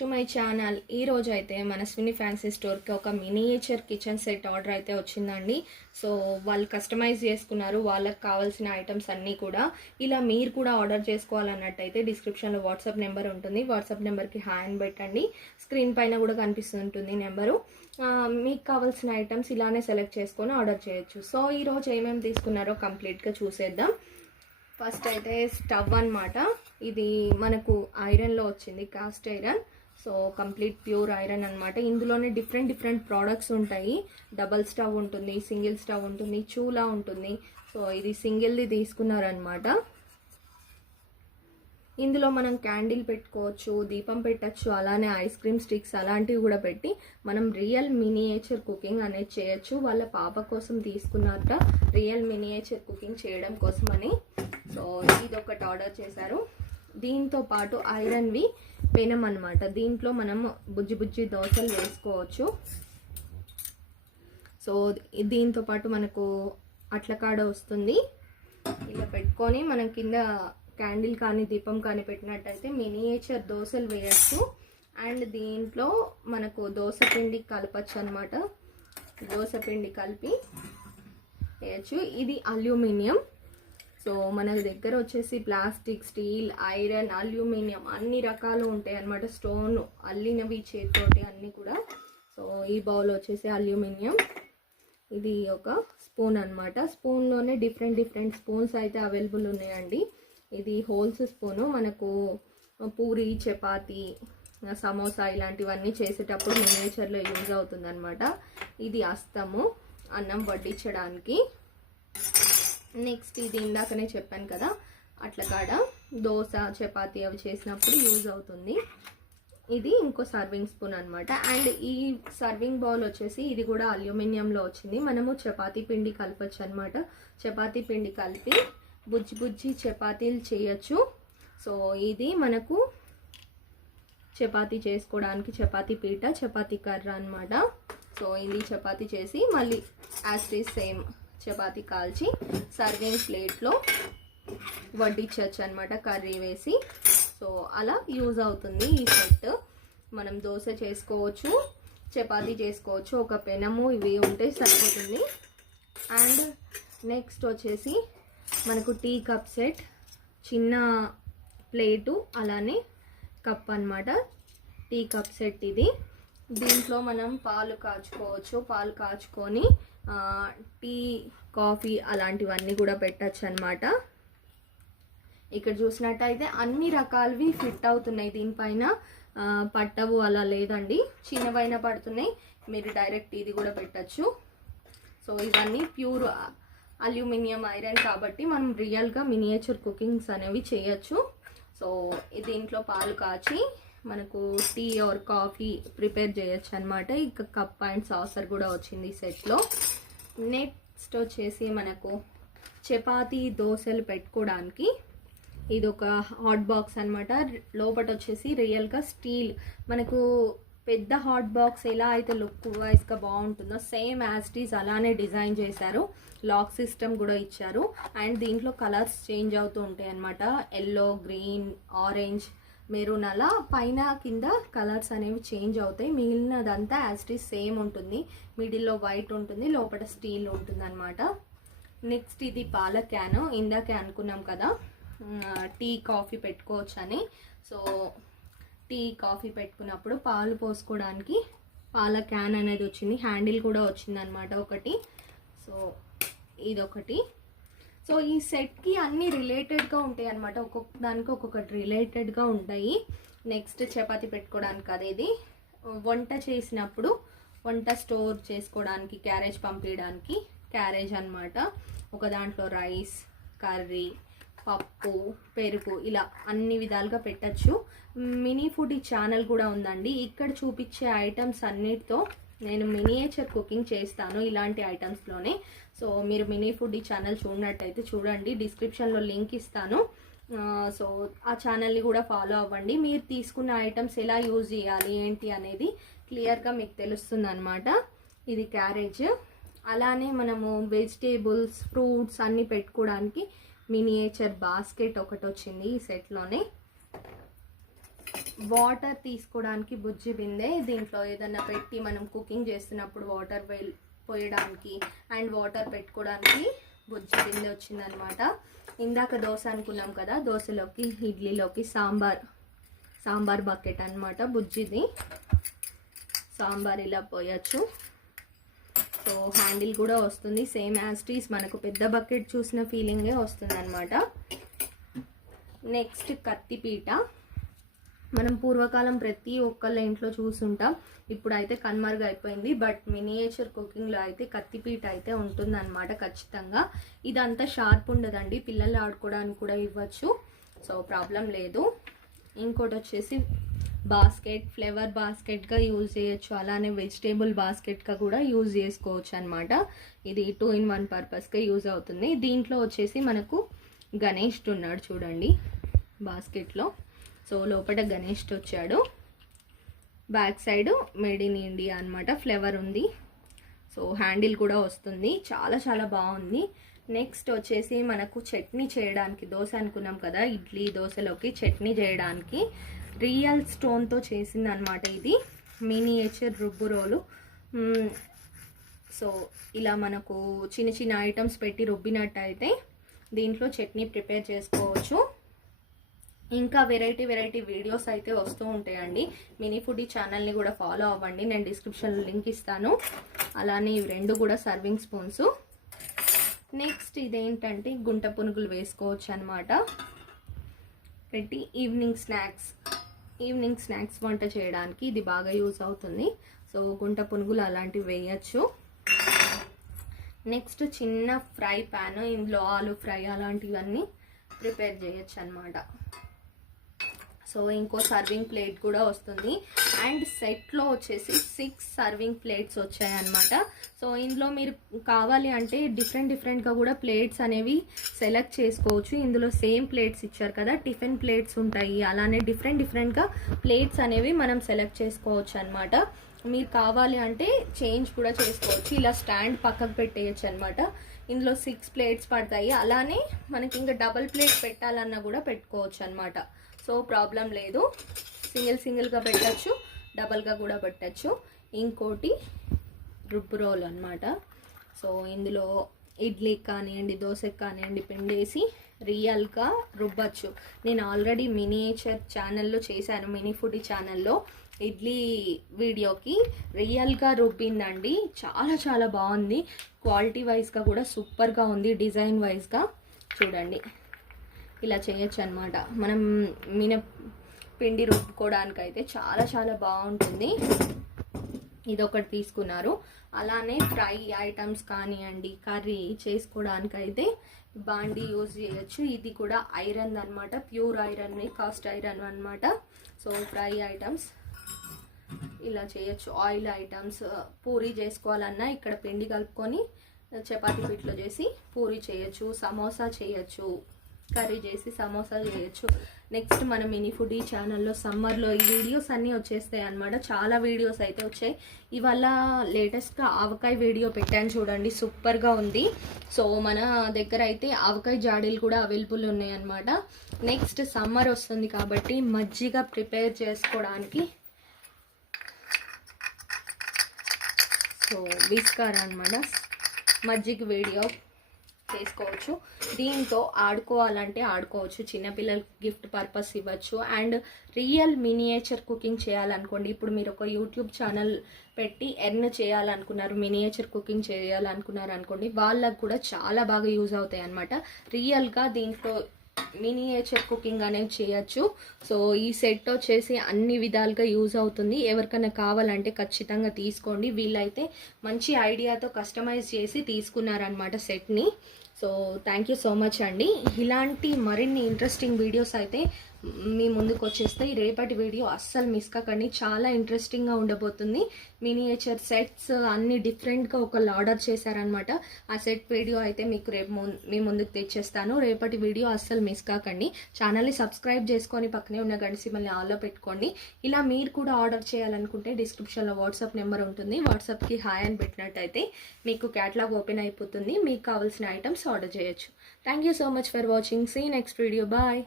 To my channel. ఈ రోజు అయితే మనస్విని ఫ్యాన్సీ స్టోర్కి ఒక మినియేచర్ కిచెన్ సెట్ ఆర్డర్ అయితే వచ్చిందండి. సో వాళ్ళు కస్టమైజ్ చేసుకున్నారు వాళ్ళకి కావాల్సిన ఐటమ్స్ అన్నీ కూడా. ఇలా మీరు కూడా ఆర్డర్ చేసుకోవాలన్నట్టయితే డిస్క్రిప్షన్లో వాట్సాప్ నెంబర్ ఉంటుంది. వాట్సాప్ నెంబర్కి హాయ్ అని పెట్టండి. స్క్రీన్ పైన కూడా కనిపిస్తుంటుంది నెంబరు. మీకు కావాల్సిన ఐటమ్స్ ఇలానే సెలెక్ట్ చేసుకొని ఆర్డర్ చేయొచ్చు. సో ఈరోజు ఏమేమి తీసుకున్నారో కంప్లీట్గా చూసేద్దాం. ఫస్ట్ అయితే స్టవ్ అన్నమాట. ఇది మనకు ఐరన్లో వచ్చింది, cast iron. So complete pure iron అనమాట. ఇందులోనే డిఫరెంట్ ప్రోడక్ట్స్ ఉంటాయి. డబల్ స్టవ్ ఉంటుంది, సింగిల్ స్టవ్ ఉంటుంది, చూలా ఉంటుంది. సో ఇది సింగిల్ది తీసుకున్నారనమాట. ఇందులో మనం క్యాండిల్ పెట్టుకోవచ్చు, దీపం పెట్టచ్చు, అలానే ఐస్ క్రీమ్ స్టిక్స్ అలాంటివి కూడా పెట్టి మనం రియల్ మినియేచర్ కుకింగ్ అనేది చేయొచ్చు. వాళ్ళ పాప కోసం తీసుకున్నారట, రియల్ మినియేచర్ కుకింగ్ చేయడం కోసం అని. సో ఇది ఒకటి ఆర్డర్ చేశారు. దీంతో పాటు ఐరన్వి పెనం అనమాట. దీంట్లో మనం బుజ్జి దోశలు వేసుకోవచ్చు. సో దీంతో పాటు మనకు అట్లకాడ వస్తుంది. ఇలా పెట్టుకొని మనం కింద క్యాండిల్ కానీ దీపం కానీ పెట్టినట్టయితే మినియేచర్ దోశలు వేయచ్చు. అండ్ దీంట్లో మనకు దోశ పిండి కలపచ్చు అనమాట. దోశ పిండి కలిపి వేయచ్చు. ఇది అల్యూమినియం. సో మన దగ్గర వచ్చేసి ప్లాస్టిక్, స్టీల్, ఐరన్, అల్యూమినియం అన్ని రకాలు ఉంటాయి అన్నమాట. స్టోన్ అల్లినవి చేతితోటి అన్నీ కూడా. సో ఈ బౌల్ వచ్చేసి అల్యూమినియం. ఇది ఒక స్పూన్ అనమాట. స్పూన్లోనే డిఫరెంట్ స్పూన్స్ అయితే అవైలబుల్ ఉన్నాయండి. ఇది హోల్స్ స్పూను. మనకు పూరి, చపాతి, సమోసా ఇలాంటివన్నీ చేసేటప్పుడు మినియేచర్లో యూజ్ అవుతుంది అనమాట. ఇది అస్తము, అన్నం వడ్డించడానికి. నెక్స్ట్ ఇది ఇందాకనే చెప్పాను కదా, అట్ల కాడ దోశ, చపాతీ అవి చేసినప్పుడు యూజ్ అవుతుంది. ఇది ఇంకో సర్వింగ్ స్పూన్ అనమాట. అండ్ ఈ సర్వింగ్ బౌల్ వచ్చేసి ఇది కూడా అల్యూమినియంలో వచ్చింది. మనము చపాతీ పిండి కలపచ్చు అనమాట. చపాతీ పిండి కలిపి బుజ్జి చపాతీలు చేయొచ్చు. సో ఇది మనకు చపాతీ చేసుకోవడానికి చపాతీ పీట, చపాతీ కర్ర అనమాట. సో ఇది చపాతీ చేసి మళ్ళీ as it is same chapati కాల్చి సర్వింగ్ ప్లేట్లో వడ్డించవచ్చు అనమాట, కర్రీ వేసి. సో అలా యూజ్ అవుతుంది ఈ సెట్. మనం దోశ చేసుకోవచ్చు, చపాతీ చేసుకోవచ్చు. ఒక పెనము ఇవి ఉంటే సరిపోతుంది. అండ్ నెక్స్ట్ వచ్చేసి మనకు టీ కప్ సెట్, చిన్న ప్లేటు అలానే కప్ అనమాట. టీ కప్ సెట్ ఇది. దీంట్లో మనం పాలు కాచుకోవచ్చు. పాలు కాచుకొని టీ, కాఫీ అలాంటివన్నీ కూడా పెట్టచ్చు అనమాట. ఇక్కడ చూసినట్టయితే అన్ని రకాలవి ఫిట్ అవుతున్నాయి. దీనిపైన పట్టవు అలా లేదండి, చిన్నవైనా పడుతున్నాయి. మీరు డైరెక్ట్ ఇది కూడా పెట్టచ్చు. సో ఇవన్నీ ప్యూర్ అల్యూమినియం ఐరన్ కాబట్టి మనం రియల్గా మినియేచర్ కుకింగ్స్ అనేవి చేయొచ్చు. సో దీంట్లో పాలు కాచి మనకు టీ ఆర్ కాఫీ ప్రిపేర్ చేయొచ్చు అనమాట. ఇక కప్ అండ్ సాసర్ కూడా వచ్చింది ఈ సెట్లో. నెక్స్ట్ వచ్చేసి మనకు చపాతీ, దోశలు పెట్టుకోవడానికి ఇది ఒక హాట్ బాక్స్ అనమాట. లోపల వచ్చేసి రియల్గా స్టీల్, మనకు పెద్ద హాట్ బాక్స్ ఎలా అయితే లుక్ వైజ్గా బాగుంటుందో సేమ్ యాజ్ ఇట్ ఈజ్ అలానే డిజైన్ చేశారు. లాక్ సిస్టమ్ కూడా ఇచ్చారు. అండ్ దీంట్లో కలర్స్ చేంజ్ అవుతూ ఉంటాయి అనమాట. ఎల్లో, గ్రీన్, ఆరెంజ్, మెరూన్ అలా పైన కింద కలర్స్ అనేవి చేంజ్ అవుతాయి. మిగిలినదంతా యాజ్ ఇట్ ఈజ్ సేమ్ ఉంటుంది. మిడిల్లో వైట్ ఉంటుంది, లోపల స్టీల్ ఉంటుంది అనమాట. నెక్స్ట్ ఇది పాల క్యాన్. ఇందాకే అనుకున్నాం కదా టీ, కాఫీ పెట్టుకోవచ్చు అని. సో టీ, కాఫీ పెట్టుకున్నప్పుడు పాలు పోసుకోవడానికి పాల క్యాన్ అనేది వచ్చింది. హ్యాండిల్ కూడా వచ్చింది అనమాట ఒకటి. సో ఇదొకటి. సో ఈ సెట్కి అన్నీ రిలేటెడ్గా ఉంటాయి అనమాట. ఒక్కొక్క దానికి ఒక్కొక్కటి రిలేటెడ్గా ఉంటాయి. నెక్స్ట్ చపాతీ పెట్టుకోవడానికి అదేది, వంట చేసినప్పుడు వంట స్టోర్ చేసుకోవడానికి, క్యారేజ్ పంపించడానికి క్యారేజ్ అనమాట. ఒక దాంట్లో రైస్, కర్రీ, పప్పు, పెరుగు ఇలా అన్ని విధాలుగా పెట్టచ్చు. మినీ ఫుడ్ ఛానల్ కూడా ఉందండి. ఇక్కడ చూపించే ఐటమ్స్ అన్నిటితో నేను మినియేచర్ కుకింగ్ చేస్తాను ఇలాంటి ఐటమ్స్లోనే. సో మీరు మినీ ఫుడ్ ఛానల్ చూడనట్టయితే చూడండి, డిస్క్రిప్షన్లో లింక్ ఇస్తాను. సో ఆ ఛానల్ని కూడా ఫాలో అవ్వండి. మీరు తీసుకున్న ఐటమ్స్ ఎలా యూజ్ చేయాలి ఏంటి అనేది క్లియర్గా మీకు తెలుస్తుంది అనమాట. ఇది క్యారేజ్. అలానే మనము వెజిటేబుల్స్, ఫ్రూట్స్ అన్నీ పెట్టుకోవడానికి మినియేచర్ బాస్కెట్ ఒకటి వచ్చింది ఈ సెట్లోనే. వాటర్ తీసుకోవడానికి బుజ్జి బిందె, దీంట్లో ఏదన్నా పెట్టి మనం కుకింగ్ చేస్తున్నప్పుడు వాటర్ పోయడానికి అండ్ వాటర్ పెట్టుకోవడానికి బుజ్జి బిందె వచ్చిందనమాట. ఇందాక దోశ అనుకున్నాం కదా, దోశలోకి ఇడ్లీలోకి సాంబార్ బకెట్ అనమాట బుజ్జిది. సాంబార్ ఇలా పోయచ్చు. సో హ్యాండిల్ కూడా వస్తుంది, సేమ్ యాజ్ టీస్ మనకు పెద్ద బకెట్ చూసిన ఫీలింగే వస్తుంది అనమాట. నెక్స్ట్ కత్తిపీట. మనం పూర్వకాలం ప్రతి ఒక్కళ్ళ ఇంట్లో చూసుంటాం, ఇప్పుడైతే కన్మరుగు అయిపోయింది. బట్ మినియేచర్ కుకింగ్లో అయితే కత్తిపీట అయితే ఉంటుందన్నమాట ఖచ్చితంగా. ఇదంతా షార్ప్ ఉండదండి, పిల్లలు ఆడుకోవడానికి కూడా ఇవ్వచ్చు, సో ప్రాబ్లం లేదు. ఇంకోటి వచ్చేసి బాస్కెట్, ఫ్లేవర్ బాస్కెట్గా యూజ్ చేయొచ్చు, అలానే వెజిటేబుల్ బాస్కెట్గా కూడా యూజ్ చేసుకోవచ్చు అనమాట. ఇది 2 in 1 పర్పస్గా యూజ్ అవుతుంది. దీంట్లో వచ్చేసి మనకు గణేష్ ఉన్నాడు చూడండి బాస్కెట్లో. సో లోపల గణేష్ వచ్చాడు. Back side made in India అనమాట, ఫ్లేవర్ ఉంది. సో హ్యాండిల్ కూడా వస్తుంది, చాలా చాలా బాగుంది. నెక్స్ట్ వచ్చేసి మనకు చట్నీ చేయడానికి, దోశ అనుకున్నాం కదా, ఇడ్లీ దోశలోకి చట్నీ చేయడానికి రియల్ స్టోన్తో చేసింది అనమాట. ఇది మినియేచర్ రుబ్బు రోలు. సో ఇలా మనకు చిన్న చిన్న ఐటమ్స్ పెట్టి రుబ్బినట్టయితే దీంట్లో చట్నీ ప్రిపేర్ చేసుకోవచ్చు. ఇంకా వెరైటీ వీడియోస్ అయితే వస్తూ ఉంటాయండి. మినీ ఫుడీ ఛానల్ని కూడా ఫాలో అవ్వండి, నేను డిస్క్రిప్షన్లో లింక్ ఇస్తాను. అలానే ఇవి 2 కూడా సర్వింగ్ స్పూన్స్. నెక్స్ట్ ఇదేంటంటే గుంట పునుగులు వేసుకోవచ్చు అనమాట పెట్టి ఈవినింగ్ స్నాక్స్ వంట చేయడానికి ఇది బాగా యూజ్ అవుతుంది. సో గుంట పునుగులు అలాంటివి వేయచ్చు. నెక్స్ట్ చిన్న ఫ్రై ప్యాన్, ఇందులో ఆలు ఫ్రై అలాంటివన్నీ ప్రిపేర్ చేయొచ్చు అనమాట. సో ఇంకో సర్వింగ్ ప్లేట్ కూడా వస్తుంది. అండ్ సెట్లో వచ్చేసి 6 సర్వింగ్ ప్లేట్స్ వచ్చాయన్నమాట. సో ఇందులో మీరు కావాలి అంటే డిఫరెంట్గా కూడా ప్లేట్స్ అనేవి సెలెక్ట్ చేసుకోవచ్చు. ఇందులో సేమ్ ప్లేట్స్ ఇచ్చారు కదా, టిఫిన్ ప్లేట్స్ ఉంటాయి, అలానే డిఫరెంట్గా ప్లేట్స్ అనేవి మనం సెలెక్ట్ చేసుకోవచ్చు అనమాట. మీరు కావాలి అంటే చేంజ్ కూడా చేసుకోవచ్చు, ఇలా స్టాండ్ పక్కకు పెట్టేయచ్చు అనమాట. ఇందులో 6 ప్లేట్స్ పడతాయి. అలానే మనకి ఇంకా డబల్ ప్లేట్ పెట్టాలన్నా కూడా పెట్టుకోవచ్చు అనమాట. సో ప్రాబ్లం లేదు, సింగిల్గా పెట్టచ్చు, డబల్గా కూడా పెట్టచ్చు. ఇంకోటి రుబ్బు రోల్ అనమాట. సో ఇందులో ఇడ్లీకి కానివ్వండి, దోశకి కానివ్వండి పిండేసి రియల్గా రుబ్బచ్చు. నేను ఆల్రెడీ మినియేచర్ ఛానల్లో చేశాను, మినీ ఫుడీ ఛానల్లో ఇడ్లీ వీడియోకి రియల్గా రుబ్బిందండి. చాలా చాలా బాగుంది, క్వాలిటీ వైజ్గా కూడా సూపర్గా ఉంది, డిజైన్ వైజ్గా చూడండి. ఇలా చేయొచ్చు అనమాట. మనం పిండి రుబ్బుకోవడానికి అయితే చాలా చాలా బాగుంటుంది. ఇదొకటి తీసుకున్నారు. అలానే ఫ్రై ఐటమ్స్ కానివ్వండి, కర్రీ చేసుకోవడానికి అయితే బాండి యూజ్ చేయొచ్చు. ఇది కూడా ఐరన్ అనమాట, ప్యూర్ ఐరన్, కాస్ట్ ఐరన్ అనమాట. సో ఫ్రై ఐటమ్స్ ఇలా చేయొచ్చు. ఆయిల్ ఐటమ్స్ పూరీ చేసుకోవాలన్నా ఇక్కడ పిండి కలుపుకొని చపాతీ పిట్లో చేసి పూరీ చేయొచ్చు, సమోసా చేయొచ్చు, కర్రీ చేసి సమోసా చేయొచ్చు. నెక్స్ట్ మన మినీ ఫుడీ ఛానల్లో సమ్మర్లో ఈ వీడియోస్ అన్నీ వచ్చేస్తాయి అనమాట. చాలా వీడియోస్ అయితే వచ్చాయి. ఇవాళ లేటెస్ట్గా ఆవకాయ వీడియో పెట్టాను చూడండి, సూపర్గా ఉంది. సో మన దగ్గర అయితే ఆవకాయ జాడీలు కూడా అవైలబుల్ ఉన్నాయి అనమాట. నెక్స్ట్ సమ్మర్ వస్తుంది కాబట్టి మజ్జిగ ప్రిపేర్ చేసుకోవడానికి సో బిస్కార్ అనమాట, మజ్జిగ వీడియో చేసుకోవచ్చు. దీంతో ఆడుకోవాలంటే ఆడుకోవచ్చు, చిన్నపిల్లలకి గిఫ్ట్ పర్పస్ ఇవ్వచ్చు. అండ్ రియల్ మినియేచర్ కుకింగ్ చేయాలనుకోండి, ఇప్పుడు మీరు ఒక యూట్యూబ్ ఛానల్ పెట్టి ఎర్న్ చేయాలనుకున్నారు, మినియేచర్ కుకింగ్ చేయాలనుకున్నారు అనుకోండి, వాళ్ళకు కూడా చాలా బాగా యూజ్ అవుతాయి అన్నమాట. రియల్గా దీంట్లో మినియేచర్ కుకింగ్ అనేది చేయొచ్చు. సో ఈ సెట్ వచ్చేసి అన్ని విధాలుగా యూజ్ అవుతుంది. ఎవరికైనా కావాలంటే ఖచ్చితంగా తీసుకోండి. వీళ్ళైతే మంచి ఐడియాతో కస్టమైజ్ చేసి తీసుకున్నారనమాట సెట్ని. So thank you so much అండి. ఇలాంటి మరిన్ని ఇంట్రెస్టింగ్ వీడియోస్ అయితే మీ ముందుకు వచ్చేస్తాయి. రేపటి వీడియో అస్సలు మిస్ కాకండి, చాలా ఇంట్రెస్టింగ్గా ఉండబోతుంది. మినియేచర్ సెట్స్ అన్ని డిఫరెంట్గా ఒకళ్ళు ఆర్డర్ చేశారనమాట. ఆ సెట్ వీడియో అయితే మీకు రేపు మీ ముందుకు తెచ్చేస్తాను. రేపటి వీడియో అస్సలు మిస్ కాకండి. ఛానల్ని సబ్స్క్రైబ్ చేసుకొని పక్కనే ఉన్న గంట సింబల్ని ఆల్లో పెట్టుకోండి. ఇలా మీరు కూడా ఆర్డర్ చేయాలనుకుంటే డిస్క్రిప్షన్లో వాట్సాప్ నెంబర్ ఉంటుంది. వాట్సాప్కి హాయ్ అని పెట్టినట్టయితే మీకు క్యాటలాగ్ ఓపెన్ అయిపోతుంది. మీకు కావాల్సిన ఐటమ్స్ ఆర్డర్ చేయొచ్చు. Thank you so much for watching. See next video. Bye.